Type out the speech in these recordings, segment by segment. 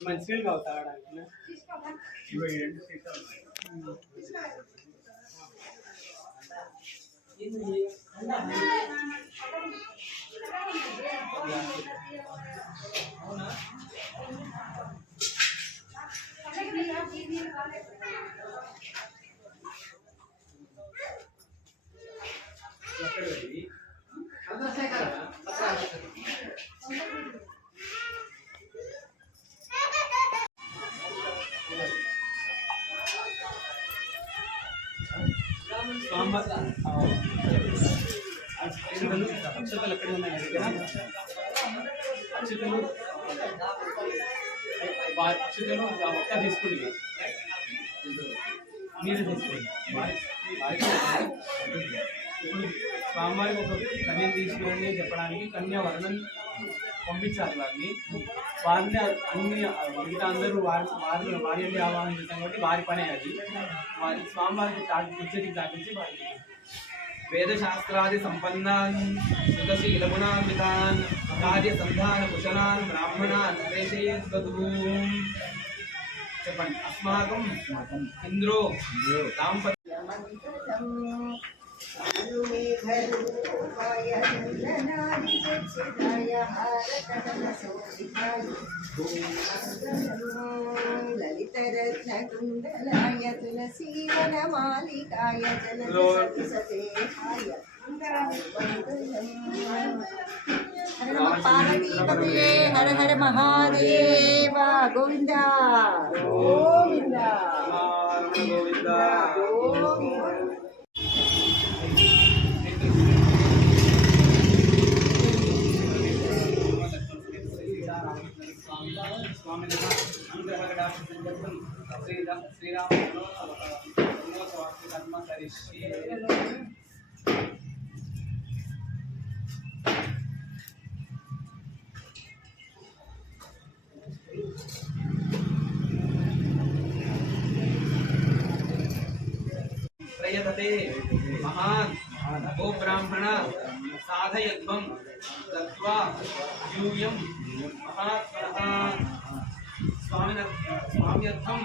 మంచినీళ్ళు కావు తాగడానికి. అక్షతలు ఎక్కడ ఉన్నాయి అక్షతలు ఒక్క తీసుకోండి, మీరే తీసుకోండి. ఇప్పుడు స్వామివారికి ఒక కన్యను తీసుకురండి చెప్పడానికి కన్య వర్ణం పంపించాలి. వారిని అన్ని మిగతా అందరూ వారి ఆహ్వానించాం కాబట్టి వారి పనే అది. వారి స్వామివారికి కూర్చొని దాటించి వారికి వేదశాస్త్రాది సంపన్నాన్ సుతశీలగుణాన్వితాన్ కార్యసంధాన కుశలాన్ బ్రాహ్మణాన్ ప్రేషయేద్వధూ. చెప్పండి. అస్మాకం ఇంద్రో ललितरत्नकुण्डलाय तुलसीवनमालिकाय जलसतिसतेहाय पार्वतीपते हर हर महादेव गोविंद गोविंद गोविंद गोविंद. प्रयतते महान् गो ब्राह्मण साधयध्वं दत्वा यूयं महात्मनः स्वाम्यर्थं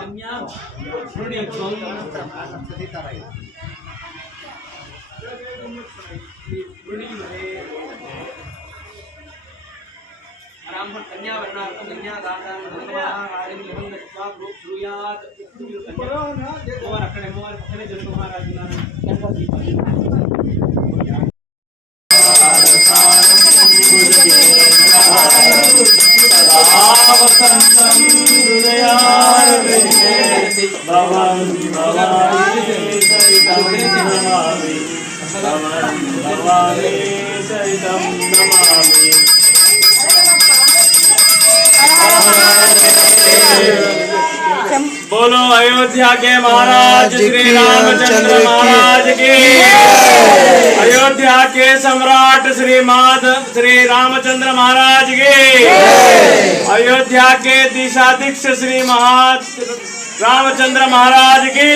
अन्यां शृण्यध्वं ब्राह्मण कन्यावर्णार्थं कन्यादातां भगवान् गृहं गत्वा ब्रूयात्. अక్కడే మోర్ పక్కనే జనక మహారాజు बोलो अयोध्या के महाराज श्री रामचंद्र महाराज की, अयोध्या के सम्राट श्री रामचंद्र महाराज की, अयोध्या के दिशाधीश श्री रामचंद्र महाराज की।